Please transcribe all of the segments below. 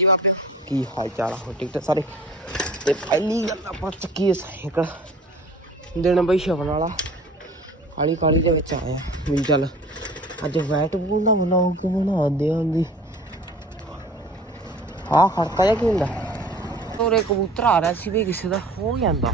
ਹਾਂਜੀ ਬਾਬੇ ਕੀ ਹਾਲ ਚਾਲ ਆ? ਹੋ ਟਿਕਟ ਸਾਰੇ? ਤੇ ਪਹਿਲੀ ਗੱਲ ਆਪਾਂ ਚੱਕੀ ਸਾਈਕਲ। ਦਿਨ ਬਈ ਸ਼ਵਨ ਵਾਲਾ। ਕਾਲੀ ਕਾਲੀ ਦੇ ਵਿੱਚ ਆਇਆ ਵੀ ਚੱਲ, ਅੱਜ ਵੈਟ ਬੋਲ ਦਾ ਬਣਾਓ ਕਿ ਬਣਾਉਂਦੇ ਹੁੰਦੀ ਹਾਂ ਖੜਕਾ ਜਿਹਾ ਕੀ ਹੁੰਦਾ? ਤੋਰੇ ਕਬੂਤਰ ਆ ਰਿਹਾ ਸੀ ਵੀ ਕਿਸੇ ਦਾ ਹੋ ਜਾਂਦਾ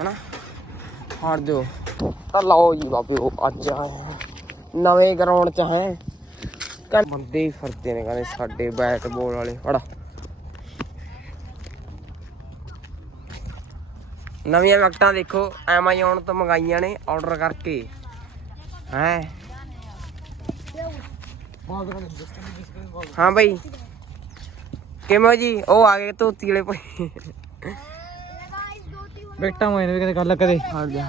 ਹਨਾ? ਹਾਰ ਦਿਓ। ਤਾਂ ਲਓ ਜੀ ਬਾਬੇ, ਉਹ ਅੱਜ ਆਇਆ ਨਵੇਂ ਗਰਾਊਂਡ ਚ ਹੈ। ਬੰਦੇ ਹੀ ਫਿਰਦੇ ਨੇ ਕਹਿੰਦੇ ਸਾਡੇ ਬੈਟ ਬਾਲ ਵਾਲੇ, ਫੜਾ। ਨਵੀਆਂ ਵਕਟਾਂ ਦੇਖੋ ਐਮਾਜ਼ੋਨ ਤੋਂ ਮੰਗਾਈਆਂ ਨੇ ਆਰਡਰ ਕਰਕੇ। ਹੈ? ਹਾਂ ਭਾਈ ਕਿਵੇਂ ਜੀ? ਉਹ ਆ ਗਏ ਧੋਤੀ ਵਾਲੇ ਭਾਈ। ਬੇਟਾ ਮੈਂ ਵੀ ਕਦੇ ਗੱਲ ਕਦੇ ਹਟ ਜਾ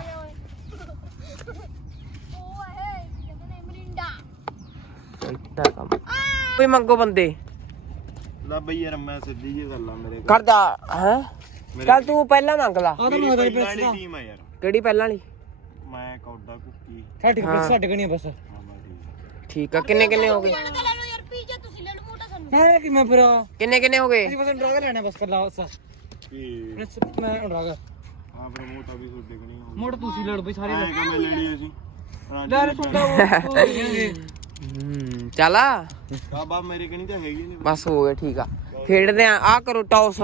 ਇੱਟਾ ਕੰਮ। ਕੋਈ ਮੰਗੋ ਬੰਦੇ। ਲੈ ਬਈ ਯਾਰ ਮੈਂ ਸਿੱਧੀ ਜੀ ਗੱਲ ਆ ਮੇਰੇ ਕਰ ਜਾ ਹੈ? ਚੱਲ ਤੂੰ ਪਹਿਲਾਂ ਮੰਗ ਲਾ। ਆ ਤਾਂ ਮੇਰੀ ਮੈਂ ਪਹਿਲਾਂ ਟੀਮ ਆ ਯਾਰ। ਕਿਹੜੀ ਪਹਿਲਾਂ ਵਾਲੀ? ਮੈਂ ਕੌਡਾ ਕੁੱਕੀ। ਸਾਡੇ ਹਾਂ। ਸਾਡੇ ਕਣੀ ਬਸ। ਹਾਂ ਮੈਂ ਠੀਕ ਆ। ਕਿੰਨੇ ਕਿੰਨੇ ਹੋ ਗਏ? ਹੈ ਕਿ ਮੈਂ ਫਿਰ? ਕਿੰਨੇ ਕਿੰਨੇ ਹੋ ਗਏ? ਅਸੀਂ ਬਸ ਡਰਾਗਾ ਲੈਣਾ ਬਸ ਕਰ ਲਾ ਬਸ ਕੀ ਮੈਂ ਡਰਾਗਾ ਹਾਂ ਫਿਰ ਮੋਟਾ ਵੀ ਤੁਹਾਡੇ ਕਣੀ ਹੋ ਮੋੜ ਤੁਸੀਂ ਲੜ ਬਈ ਸਾਰੇ ਐ ਕਿਵੇਂ ਲੈਣੀ ਅਸੀਂ ਲੈ ਰੇ ਸੁਣਦਾ ਉਹ ਦੇਣਗੇ ਹੂੰ ਚੱਲ ਆ। ਬਾਬਾ ਮੇਰੇ ਕਣੀ ਤਾਂ ਹੈਗੀ ਨਹੀਂ। ਬਸ ਹੋ ਗਿਆ ਠੀਕ ਆ। ਖੇਡਦੇ ਆ ਆ ਕਰੋ ਟੌਸ।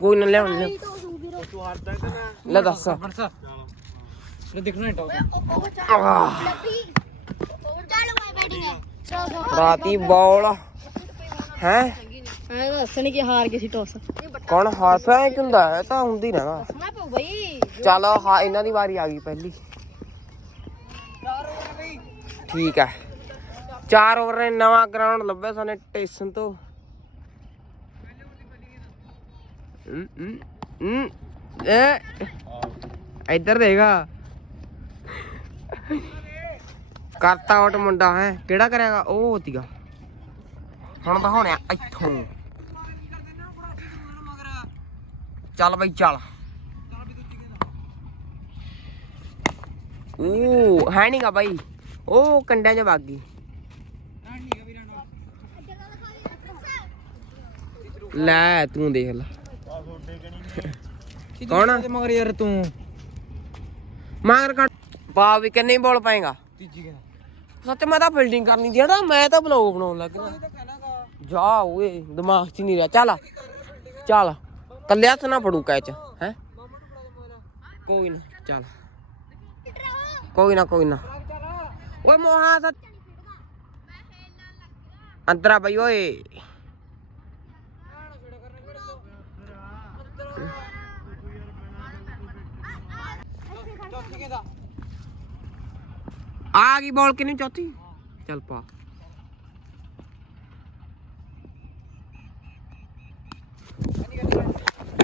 ਕੋਈ ਨਾ ਲਿਆਉਣ ਲਿਆ। ਤੂੰ ਹੱਟਦਾ ਕਿ ਨਾ ਲੈ ਦੱਸ। ਲੈ ਦੇਖਣਾ ਟੌਸ ਆਹ, ਰਾਤੀ ਬੌਲ। ਹੈ? ਮੈਂ ਦੱਸਣ ਕਿ ਹਾਰ ਗਏ ਸੀ ਟੌਸ ਕੌਣ ਹਾਸਾ ਹੈ ਹੁੰਦਾ ਹੈ ਤਾਂ ਹੁੰਦੀ ਰਹਿਣਾ। ਮੈਂ ਪਊ ਬਈ ਚੱਲ ਹਾਂ ਇਹਨਾਂ ਦੀ ਵਾਰੀ ਆ ਗਈ ਪਹਿਲੀ। ਠੀਕ ਹੈ ਚਾਰ ਓਵਰ ਨੇ ਨਵਾਂ ਗਰਾਊਂਡ ਲੱਭਿਆ ਸਾਨੂੰ ਟੇਸਨ ਤੋਂ। ਹਮ, ਇੱਧਰ ਦੇਗਾ ਕਰਤਾ ਆਊਟ ਮੁੰਡਾ ਹੈ। ਕਿਹੜਾ ਕਰਿਆਗਾ? ਉਹ ਹੋਤੀਗਾ ਹੁਣ ਤਾਂ ਇੱਥੋਂ। ਚੱਲ ਬਈ ਚੱਲ। ਓ ਹੈ ਨਹੀਂਗਾ ਬਾਈ। ਉਹ ਕੰਡਿਆਂ 'ਚ ਵਗ ਗਈ। ਲੈ ਤੂੰ ਦੇਖ ਲੈ। ਕੌਣ ਤੇ ਮਗਰ ਯਾਰ ਤੂੰ? ਮਾਗਰ ਕੱਟ ਪਾ ਵੀ ਕਿੰਨੇ ਬੋਲ ਪਾਏਗਾ। ਤੀਜੀ ਕਹਿੰਦਾ ਸੱਚ ਮੈਂ ਤਾਂ ਫੀਲਡਿੰਗ ਕਰਨੀ ਸੀ ਜਿਹੜਾ ਮੈਂ ਤਾਂ ਬਲੌਗ ਬਣਾਉਣ ਲੱਗ ਰਿਹਾ ਜਾ ਓਏ ਦਿਮਾਗ 'ਚ ਨਹੀਂ ਰਿਹਾ। ਚੱਲ ਚੱਲ ਕੱਲਿਆ ਤੇ ਨਾ ਪੜੂ ਕੈਚ ਹੈ? ਕੋਈ ਨਾ ਚੱਲ ਕੋਈ ਨਾ ਕੋਈ ਨਾ। ਓਏ ਮੋਹਾ ਸੱਚ ਅੰਦਰ ਆ ਬਈ ਓਏ ਚੌਥੀ ਕਹਿੰਦਾ ਆ ਗਈ ਬੋਲ ਕਿੰਨੀ ਚੌਥੀ ਚੱਲ ਪਾ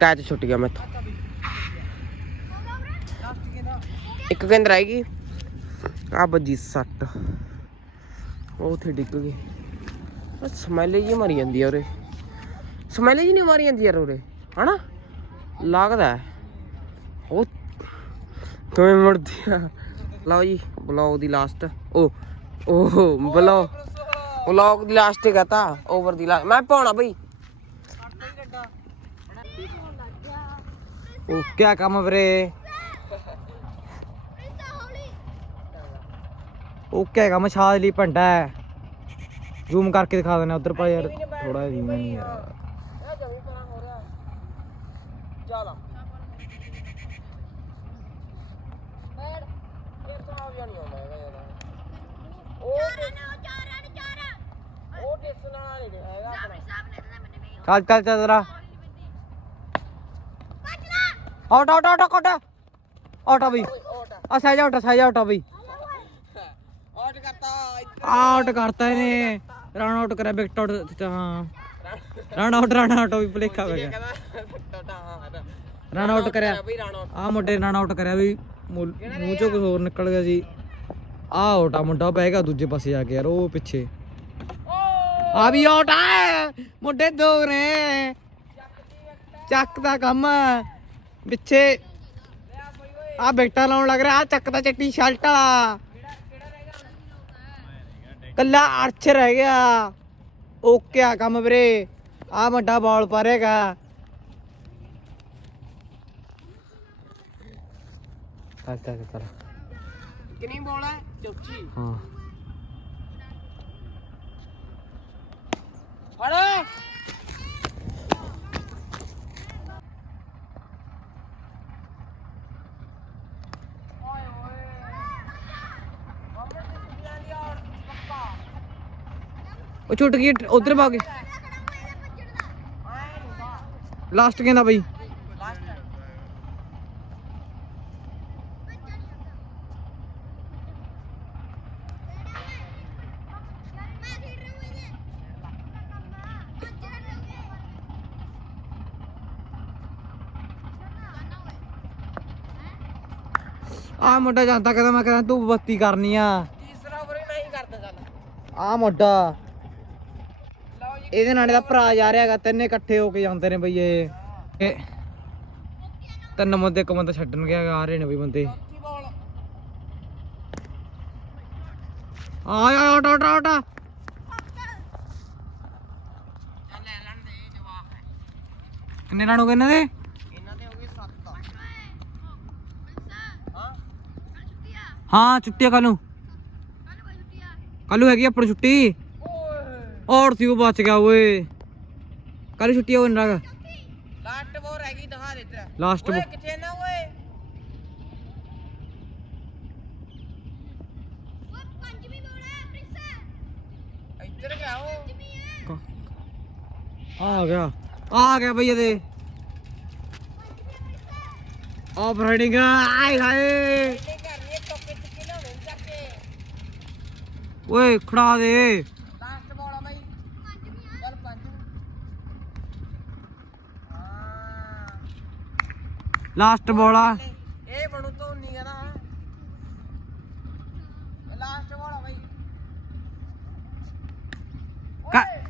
ਕੈਚ ਛੁੱਟ ਗਿਆ ਮੈਥੋਂ ਇੱਕ ਗੇਂਦ ਆ ਬੱਜੀ ਸੱਟ। ਉਹ ਉੱਥੇ ਡਿੱਗ ਗਈ। ਸਮੈਲ ਜੀ ਮਾਰੀ ਜਾਂਦੀ ਆ ਉਰੇ। ਸਮੈਲ ਜੀ ਨਹੀਂ ਮਾਰੀ ਜਾਂਦੀ ਯਾਰ ਉਰੇ। ਹਨਾ? ਲੱਗਦਾ। ਉਹ ਕਿਵੇਂ ਮੁੜਦੀ ਆ? ਲਓ ਜੀ ਬਲੌਗ ਦੀ ਲਾਸਟ ਉਹ ਉਹ ਬਲੌਗ ਬਲੌਗ ਦੀ ਲਾਸਟ ਹੀ ਕਹਤਾ। ਓਵਰ ਦੀ ਲਾਸਟ ਮੈਂ ਪਾਉਣਾ ਬਈ। ਉਹ ਕੀ ਕੰਮ ਵੀਰੇ? ਉਹ ਕੀ ਕੰਮ ਛਾਦ ਲਈ ਭੰਡਾ ਹੈ। ਜ਼ੂਮ ਕਰਕੇ ਦਿਖਾ ਦੇਣਾ ਉਧਰ ਪਾ ਯਾਰ ਥੋੜਾ ਜਿਹਾ ਨਹੀਂ ਯਾਰ ਉਹ ਵਾਲਾ ਨਹੀਂ ਹੈਗਾ ਚੱਲ ਚੱਲ ਚੱਲ ਜਰਾ। Out out out out out ਆ ਬਈ ਆ ਸਹਿਜ ਆਊਟ ਸਹਿਜ ਆਊਟ ਆ ਬਈ। ਆਊਟ ਕਰਤਾ ਇਹਨੇ। ਰਨ ਆਊਟ ਕਰਿਆ ਵਿਕਟ ਆਊਟ ਹਾਂ। ਰਨ ਆਊਟ ਰਨ ਆਊਟ ਵੀ ਭਲੇਖਾ ਪੈ ਗਿਆ। ਰਨ ਆਊਟ ਕਰਿਆ। ਆ ਮੁੰਡੇ ਰਨ ਆਊਟ ਕਰਿਆ ਵੀ ਮੂੰਹ ਚੋਂ ਕੁਝ ਹੋਰ ਨਿਕਲ ਗਿਆ ਸੀ। ਆ ਆਊਟ ਆ ਮੁੰਡਾ ਬਹਿ ਗਿਆ ਦੂਜੇ ਪਾਸੇ ਜਾ ਕੇ ਯਾਰ, ਉਹ ਪਿੱਛੇ। ਆ ਵੀ ਆਊਟ ਆ। ਮੁੰਡੇ ਦੋ ਨੇ ਚੱਕ ਦਾ ਕੰਮ ਪਿੱਛੇ ਆ ਬੈਟਾ ਲਾਉਣ ਲੱਗ ਰਿਹਾ, ਆ ਚੱਕ ਦਾ ਚੱਟੀ ਸ਼ਰਟ ਵਾਲਾ। ਕੱਲਾ ਅਰਚ ਰਹਿ ਗਿਆ। ਓਕੇ ਆ ਕੰਮ ਵੀਰੇ। ਆ ਵੱਡਾ ਬਾਲ ਪਾਰੇਗਾ ਚੱਲ ਚੱਲ ਚੱਲ। ਕਿੰਨੀ ਬੋਲ ਹੈ? ਚੌਥੀ। ਹਾਂ। ਫੜ। ਛੁੱਟ ਗਈ ਉਧਰ ਭਾਗੇ ਲਾਸਟ ਕਹਿੰਦਾ ਬਈ। ਆ ਮੁੰਡਾ ਜਾਂਦਾ ਕਹਿੰਦਾ ਮੈਂ ਕਹਿੰਦਾ ਤੂੰ ਬੱਤੀ ਕਰਨੀ ਆ। ਤੀਸਰਾ ਓਵਰ ਹੀ ਨਹੀਂ ਕਰਦਾ ਚੱਲ ਆ ਮੁੰਡਾ। ਇਹਦੇ ਨਾਲ ਇਹਦਾ ਭਰਾ ਜਾ ਰਿਹਾ ਹੈਗਾ, ਤਿੰਨੇ ਇਕੱਠੇ ਹੋ ਕੇ ਜਾਂਦੇ ਨੇ ਬਈ ਇਹ। ਤਿੰਨ ਮੁੰਡੇ ਇੱਕ ਬੰਦਾ ਛੱਡਣ ਗਿਆ ਆ ਰਹੇ ਨੇ ਬਈ ਬੰਦੇ। ਆ ਆ ਆਟਾ ਆਟਾ ਆਟਾ ਲੈਣ ਦੇ ਕਿੰਨੇ ਰਨ ਹੋ ਗਏ ਇਹਨਾਂ ਦੇ? ਇਹਨਾਂ ਦੇ ਹੋ ਗਏ 7 ਹਾਂ ਹਾਂ ਛੁੱਟੀ ਕੱਲ ਨੂੰ। ਕੱਲ ਨੂੰ ਹੈਗੀ ਆਪਣੀ ਛੁੱਟੀ। ਔਰ ਸੀ ਉਹ ਬਚ ਗਿਆ ਓਏ। ਕੱਲ ਛੁੱਟੀ ਹੋਣ ਲੱਗਾ ਲਾਸਟ ਬੋਲ ਰਹਿ ਗਈ ਦਿਖਾ ਦੇ ਤੇਰਾ। ਲਾਸਟ ਓਏ ਕਿੱਥੇ ਨਾ ਓਏ। ਇੱਧਰ ਗਿਆ ਆ। ਗਿਆ। ਆ ਗਿਆ ਬਈ ਇਹਦੇ। ਆਫ ਰਾਈਡਿੰਗ ਆਏ ਹਾਏ। ਹੈ ਓਏ ਖੜਾ ਦੇ ਲਾਸਟ ਬੋਲ ਆ ਬਾਈ ਚੱਲ ਪੰਜ ਹਾਂ ਲਾਸਟ ਬੋਲ ਆ। ਇਹ ਬਣੂ ਨਹੀਂ ਕਹਦਾ ਲਾਸਟ ਬੋਲ ਆ ਬਾਈ।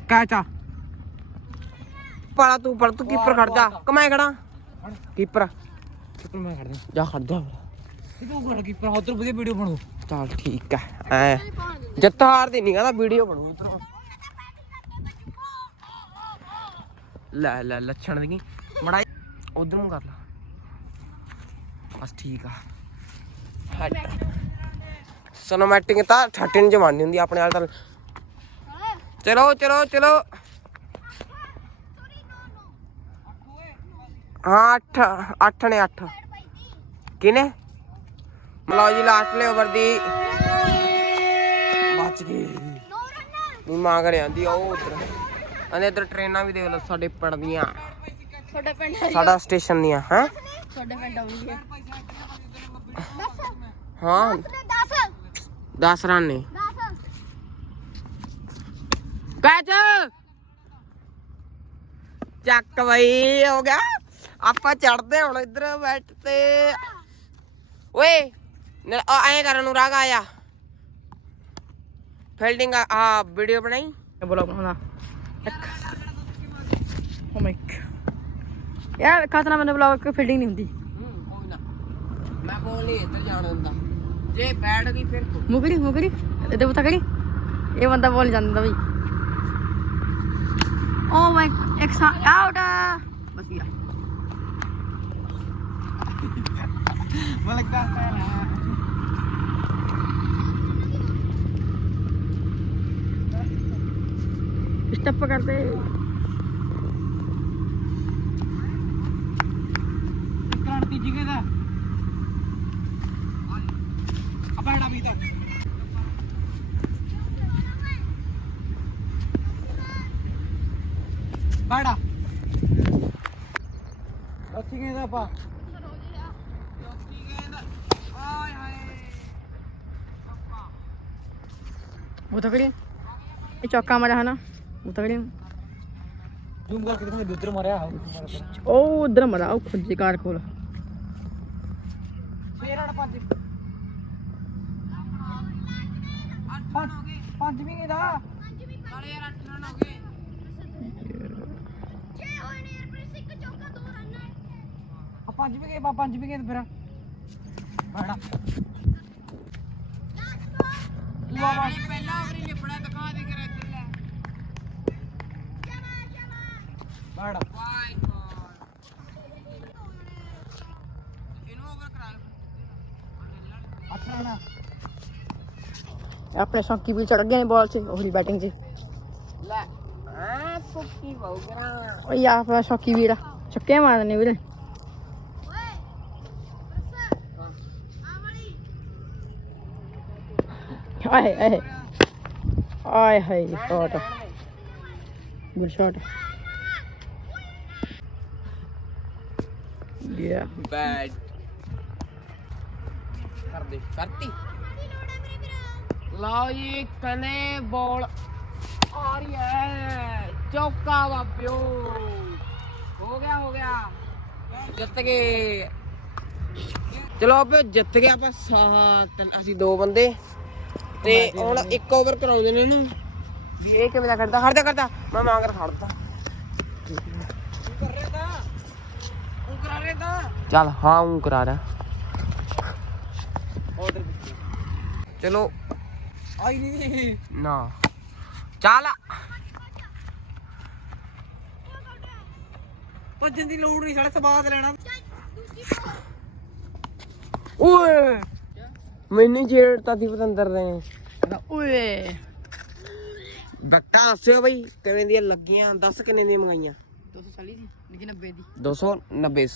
ਕੈਚ ਪਾਲਾ ਤੂੰ ਪਰ ਤੂੰ ਕੀਪਰ ਖੜ ਜਾ। ਕਮਾਏ ਖੜਾ। ਕੀਪਰ ਕਿੱਪਰ ਮੈਂ ਖੜਦਾ। ਜਾ ਖੜ ਜਾ। ਤੂੰ ਖੜ ਕੀਪਰ ਉਧਰ ਵਧੀਆ ਵੀਡੀਓ ਬਣੂ। ਚੱਲ ਠੀਕ ਐ। ਜਿੱਤ ਹਾਰ ਦੀ ਨਹੀਂ ਕਹਦਾ ਵੀਡੀਓ ਬਣੂ ਉਧਰੋਂ। ਲੈ ਲੈ ਲੱਛਣ ਦੀ ਮੜਾ ਉਧਰ ਨੂੰ ਕਰ ਲਾ। ਬਸ ਠੀਕ ਆ। ਸਿਨੇਮੈਟਿਕ ਤਾਂ 13 ਜਮਾਨੀ ਹੁੰਦੀ ਆ ਆਪਣੇ ਵਾਲ ਤਾਂ। ਚਲੋ ਚਲੋ ਚਲੋ। ਹਾਂ 8 8 ਨੇ 8 ਕਿਨੇ ਲਓ ਜੀ ਲਾਸਟ ਲੈ ਓਵਰ ਦੀ। ਬਚ ਗਈ ਵੀ ਮਾਂ ਘਰੇ ਆਂਦੀ ਉਹ ਉਧਰ। ਅਨੇ ਇਧਰ ਟ੍ਰੇਨਾਂ ਵੀ ਦੇਖ ਲਓ ਸਾਡੇ ਪਿੰਡ ਦੀਆਂ ਤੁਹਾਡਾ ਪਿੰਡ ਸਾਡਾ ਸਟੇਸ਼ਨ ਦੀਆਂ ਹੈ? ਤੁਹਾਡਾ ਪਿੰਡ ਆਉਂਦੀ ਹੈ। ਹਾਂ। 10 10 ਰਨ। ਨੇ 10 ਕੈਚ ਚੱਕ ਬਈ ਹੋ ਗਿਆ। ਆਪਾਂ ਚੜਦੇ ਹੁਣ ਇੱਧਰ ਬੈਠ ਤੇ। ਓਏ ਨ- ਆ ਐਂ ਕਰਨ ਨੂੰ ਰਾਗ ਆਇਆ ਫੀਲਡਿੰਗ ਆ ਵੀਡੀਓ ਬਣਾਈ। ਬੋਲਾ ਓ ਮਾਈ ਯਾਰ ਖਤਨਾ ਮੈਨੂੰ ਬਲੌਗ ਕੋਈ ਫੀਲਡਿੰਗ ਨਹੀਂ ਹੁੰਦੀ। ਮੈਂ ਕੋਲ ਨਹੀਂ ਇੱਧਰ ਜਾਣ ਹੁੰਦਾ। ਜੇ ਬੈਠ ਗਈ ਫਿਰ ਤੂੰ। ਮੁਗਰੀ ਮੁਗਰੀ ਇਹਦੇ ਪਤਾ ਕਰੀ। ਇਹ ਬੰਦਾ ਬੋਲ ਜਾਂਦਾ ਬਈ। oh ਓ ਮਾਈ ਇੱਕ ਆਊਟ ਬਸ ਯਾ ਮੈਂ ਲੱਗਦਾ ਹੈ ਸਟੈਪ ਕਰਦੇ। jigida. Apa yang nak kita? Bada. Locking ini apa? Locking ini. Hai hai. Apa? Butakarin. ਇਹ ਚੌਕਾ ਮਾਰਿਆ ਹਨਾ ਉਤਕੜੀ ਜ਼ੂਮ ਕਰਕੇ ਦਿਖਾ ਦੂਤਰ ਮਾਰਿਆ ਉਹ ਉਧਰ ਮਾਰਾ ਉਹ ਖੁੱਜੀ ਕਾਰ ਕੋਲ ਫੜ ਪੰਜ। ਪੰਜ ਹੋ ਗਈ ਪੰਜਵੀਂ ਦਾ? ਨਾਲੇ ਯਾਰ ਅੱਠ ਰਨ ਹੋ ਗਏ। ਛੇ ਹੋਏ ਨੇ ਯਾਰ ਪ੍ਰਿੰਸ ਇੱਕ ਚੌਕਾ ਦੋ ਰਨ ਆ ਪੰਜਵੀਂ ਗਏ ਬਾ ਪੰਜਵੀਂ ਗਏ ਫਿਰ। ਬੜਾ ਲਾ ਵਾ ਪਹਿਲਾ ਵਾਰੀ ਨਿਪੜਾ ਦਿਖਾ ਦੇ ਕਰ ਇੱਧਰ ਲੈ। ਬੜਾ ਵਾਹ ਨਾ ਆਪਣੇ ਸ਼ੌਂਕੀ ਵੀ ਚੜ ਗਏ ਨੇ ਬਾਲ 'ਚ ਉਹਦੀ ਬੈਟਿੰਗ 'ਚ। ਲੈ ਆ ਪੁੱਕੀ ਬੌਗਰਾ ਓ ਯਾ ਆਪਣਾ ਸ਼ੌਂਕੀ ਵੀਰ ਛੱਕੇ ਮਾਰਦੇ ਨੇ ਵੀਰੇ। ਆਏ ਆਏ। ਆਏ ਹਾਏ ਸ਼ਾਟ ਗੁੱਡ ਸ਼ਾਟ ਯਾ ਬੈਡ ਕਰ ਦੇ ਕਰਤੀ ਲਓ ਜੀ ਕਨੇ ਬੋਲ। ਆ ਰਹੀ ਹੈ। ਚੌਕਾ ਬਾਬਿਓ। ਹੋ ਗਿਆ ਹੋ ਗਿਆ। ਜਿੱਤ ਗਏ। ਚਲੋ ਆਪੇ ਜਿੱਤ ਗਏ ਆਪਾਂ ਸਾਹ। ਤਿੰਨ- ਅਸੀਂ ਦੋ ਬੰਦੇ। ਤੇ ਹੁਣ ਇੱਕ ਓਵਰ ਕਰਾਉਂਦੇ ਨੇ ਇਹਨੂੰ। ਵੀ ਇਹ ਕਿਵੇਂ ਦਾ ਖੜਦਾ? ਖੜਦਾ ਖੜਦਾ। ਮੈਂ ਮੰਗਰ ਖੜਦਾ। ਚੱਲ ਹਾਂ ਉਹ ਕਰਾ ਰਿਹਾ। ਚਲੋ। ਆਈ ਨਹੀਂ। ਨਾ। ਚੱਲ। ਭੱਜਣ ਦੀ ਲੋੜ ਨਹੀਂ ਸਾਲੇ ਸਵਾਦ ਲੈਣਾ। ਓਏ। ਮੈਨੂੰ ਛੇੜਤਾ ਸੀ ਪਤੰਦਰ ਨੇ। ਓਏ। ਬੱਟਾ ਦੱਸਿਓ ਬਈ ਕਿਵੇਂ ਦੀਆਂ ਲੱਗੀਆਂ ਦੱਸ ਕਿੰਨੇ ਦੀਆਂ ਮੰਗਾਈਆਂ? 240 ਦੀ। ਲੇਕਿਨ 90 ਦੀ 290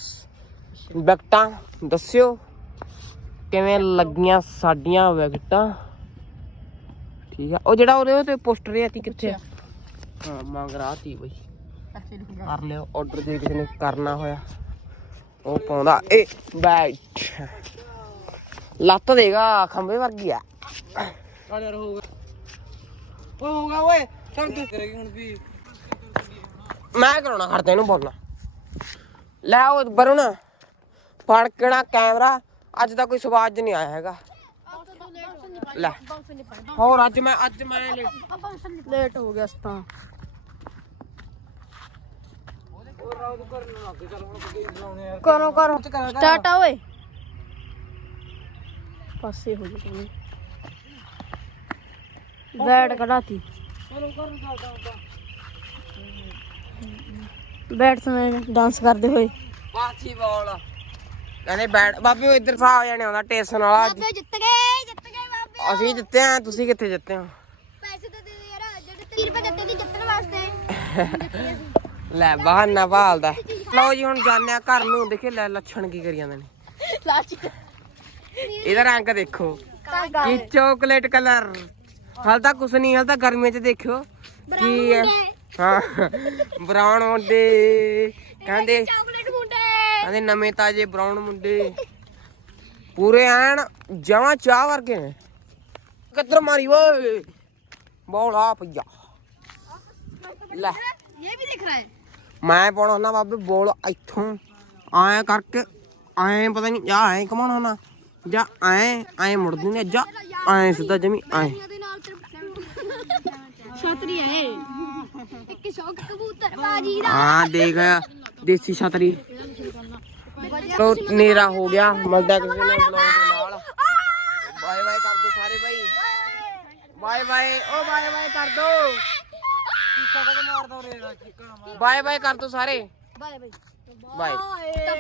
ਵਿਕਟਾਂ ਦੱਸਿਓ। ਕਿਵੇਂ ਲੱਗੀਆਂ ਸਾਡੀਆਂ ਵਿਕਟਾਂ। ਠੀਕ ਆ। ਉਹ ਜਿਹੜਾ ਉਹਦੇ ਤੇ ਪੋਸਟਰ ਹੈ ਤੀ ਕਿੱਥੇ ਆ? ਹਾਂ ਮੰਗ ਰਹਾ ਤੀ ਬਈ। ਕਰ ਲਿਓ ਆਰਡਰ ਜੇ ਕਿਸੇ ਨੇ ਕਰਨਾ ਹੋਇਆ। ਉਹ ਪਾਉਂਦਾ। ਏ ਬੈਟ ਲੱਤ ਦੇਗਾ ਖੰਬੇ ਵਰਗੀ ਆ। ਚੱਲ ਯਾਰ ਹੋ ਗਿਆ। ਓਏ ਹੋ ਗਿਆ ਓਏ। ਚੱਲ ਤੂੰ। ਕਰੇਗੀ ਹੁਣ ਵੀ। ਮੈਂ ਕਰਾਉਣਾ ਖੜਦਾ ਇਹਨੂੰ ਬੋਲਣਾ। ਲੈ ਉਹ ਬਰੁਣ। ਫੜ ਕਿਹੜਾ ਕੈਮਰਾ। ਅੱਜ ਤਾਂ ਕੋਈ ਸਵਾਜ ਨਹੀਂ ਆਇਆ ਹੈਗਾ। ਲੈ ਹੋਰ ਅੱਜ ਮੈਂ ਅੱਜ ਮੈਂ ਲੇਟ ਹੋ ਗਿਆ ਸਤਾ। ਕਰੋ ਕਰੋ। ਸਟਾਰਟ ਆ ਓਏ। ਪਾਸੇ ਹੋ ਜਾ ਬੈਟ ਕਢਾਤੀ। ਬੈਟਸਮੈਨ ਡਾਂਸ ਕਰਦੇ ਹੋਏ। ਬਾਛੀ ਬੋਲ। ਕਹਿੰਦੇ ਬੈਟ ਬਾਬੇ ਉਹ ਇੱਧਰ ਸਾ ਹੋ ਜਾਣੇ ਆਉਂਦਾ ਟੇਸ਼ਨ ਵਾਲਾ ਅੱਜ ਜਿੱਤ ਗਏ ਜਿੱਤ ਗਏ ਬਾਬੇ ਅਸੀਂ ਜਿੱਤੇ ਆ ਤੁਸੀਂ ਕਿੱਥੇ ਜਿੱਤੇ ਹੋ? ਪੈਸੇ ਤਾਂ ਦੇ ਦੇ ਯਾਰ ਜਿਹੜੇ 30 ਰੁਪਏ ਦਿੱਤੇ ਸੀ ਜਿੱਤਣ ਵਾਸਤੇ। ਲੈ ਬਹਾਨਾ ਭਾਲਦਾ। ਲਓ ਜੀ ਹੁਣ ਜਾਂਦੇ ਆ ਘਰ ਨੂੰ ਦੇਖੇ ਲੈ ਲੱਛਣ ਕੀ ਕਰੀ ਜਾਂਦੇ ਨੇ। ਲਾਸਟ ਇਹਦਾ ਰੰਗ ਦੇਖੋ ਕੀ ਚਾਕਲੇਟ ਕਲਰ ਹਾਲ ਤਾਂ ਕੁਛ ਨਹੀਂ ਹਾਲ ਤਾਂ ਗਰਮੀਆਂ ਚ ਦੇਖਿਓ। ਕੀ ਹੈ? ਹਾਂ ਬਰਾਊਨ ਮੁੰਡੇ ਕਹਿੰਦੇ ਕਹਿੰਦੇ ਨਵੇਂ ਤਾਜੇ ਬਰਾਊਨ ਮੁੰਡੇ। ਪੂਰੇ ਐਨ ਜਮਾਂ ਚਾਹ ਵਰਗੇ ਨੇ। ਕਿੱਧਰ ਮਾਰੀ ਓਏ। ਬੋਲ ਆ ਪਈਆ ਲੈ। ਇਹ ਵੀ ਦਿਖ ਰਿਹਾ ਹੈ। ਮੈਂ ਪਾਉਣਾ ਹੁੰਦਾ ਬਾਬੇ ਬੋਲ ਇੱਥੋਂ। ਐਂ ਕਰਕੇ ਐਂ ਪਤਾ ਨਹੀਂ ਜਾਂ ਐਂ ਕਮਾਉਣਾ ਹੁੰਦਾ ਜਾਂ ਐਂ ਐਂ ਮੁੜਦੀ ਨੇ ਜਾਂ ਐਂ ਸਿੱਧਾ ਜਮੀ ਐਂ। ਛਤਰੀ ਹੈ ਇੱਕ ਸ਼ੌਕ ਕਬੂਤਰ ਬਾਜੀ ਦਾ। ਹਾਂ ਦੇਖ। ਦੇਸੀ ਛਤਰੀ। ਤੋ ਨੇਰਾ ਹੋ ਗਿਆ। ਮਿਲਦਾ ਕਿਸੇ ਨੇ ਬਲੌਗ ਦੇ ਨਾਲ। ਬਾਏ ਬਾਏ ਕਰ ਦੋ ਸਾਰੇ ਭਾਈ ਬਾਏ ਬਾਏ। ਓ ਬਾਏ ਬਾਏ ਕਰ ਦੋ। ਬਾਏ ਬਾਏ ਕਰ ਦੋ ਸਾਰੇ। Bye bye. ਬਾਏ।